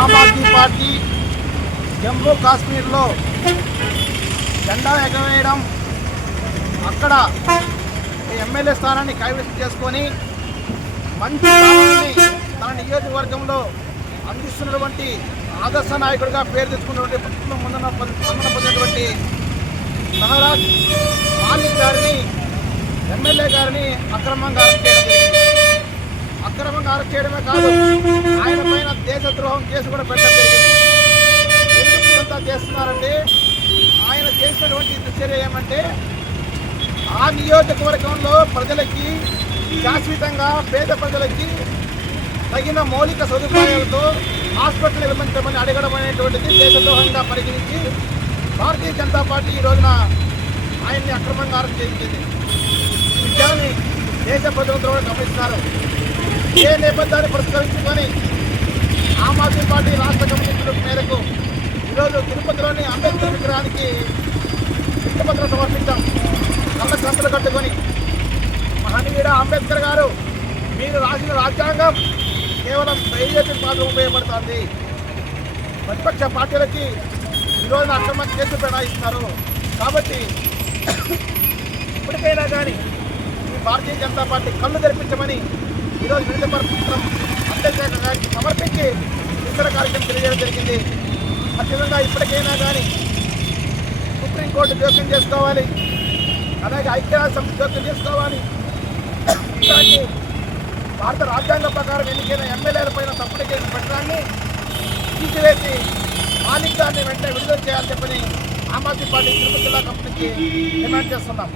Aam Aadmi party Jammu కాశ్మీర్లో జెండా ఎగవేయడం, అక్కడ ఎమ్మెల్యే స్థానాన్ని కైవసం చేసుకొని మంచి పాలనని తన నియోజకవర్గంలో అందిస్తున్నటువంటి ఆదర్శ నాయకుడిగా పేరు తెచ్చుకున్నటువంటి ముందున పొందినటువంటి మహారాజ్ మాలిక్ గారిని, ఎమ్మెల్యే గారిని అక్రమంగా అరెస్ట్ చేయడమే కాదు, ఆయన పైన దేశద్రోహం కేసు కూడా పెట్టడం జరిగింది. ఎందుకు ఇదంతా చేస్తున్నారంటే, ఆయన చేసినటువంటి చర్య ఏమంటే, ఆ నియోజకవర్గంలో ప్రజలకి శాశ్వతంగా పేద ప్రజలకి తగిన మౌలిక సదుపాయాలతో హాస్పిటల్ నిర్మించమని అడగడం అనేటువంటిది దేశద్రోహంగా పరిగణించి భారతీయ జనతా పార్టీ ఈ రోజున ఆయన్ని అక్రమంగా అరెస్ట్ చేసింది. ఈ విషయాన్ని దేశ ప్రజలందరూ కూడా గమనిస్తున్నారు. ఏ నేపథ్యాన్ని పురస్కరించుకొని ఆమ్ ఆద్మీ పార్టీ రాష్ట్ర కమిటీ పిలుపు మేరకు ఈరోజు తిరుపతిలోని అంబేద్కర్ విగ్రహానికి వినతిపత్రం సమర్పించాం. కళ్ళ సంతలు కట్టుకొని, మహనీయుడు అంబేద్కర్ గారు, మీరు రాసిన రాజ్యాంగం కేవలం బీజేపీ మాత్రం ఉపయోగపడుతుంది. ప్రతిపక్ష పార్టీలకి ఈరోజు అక్రమ కేసులు పెడాయిస్తున్నారు. కాబట్టి ఇప్పటికైనా కానీ ఈ భారతీయ జనతా పార్టీ కళ్ళు తెరిపించమని ఈరోజు వినతిపత్రం అంబేద్కర్ గారికి సమర్పించి నిరసన కార్యక్రమం తెలియజేయడం జరిగింది. ఖచ్చితంగా ఇప్పటికైనా కానీ సుప్రీంకోర్టు జోక్యం చేసుకోవాలి, అలాగే ఐక్యరాజ్య సమితి జోక్యం చేసుకోవాలి. ఇలాంటి భారత రాజ్యాంగం ప్రకారం ఎన్నికైన ఎమ్మెల్యేల పైన తప్పుడు కేసులు పెట్టడాన్ని తీసివేసి మాలిక్ గారిని వెంటనే విడుదల చేయాలని చెప్పని ఆమ్ ఆద్మీ పార్టీ తిరుపతి జిల్లా కమిటీకి డిమాండ్ చేస్తున్నాం.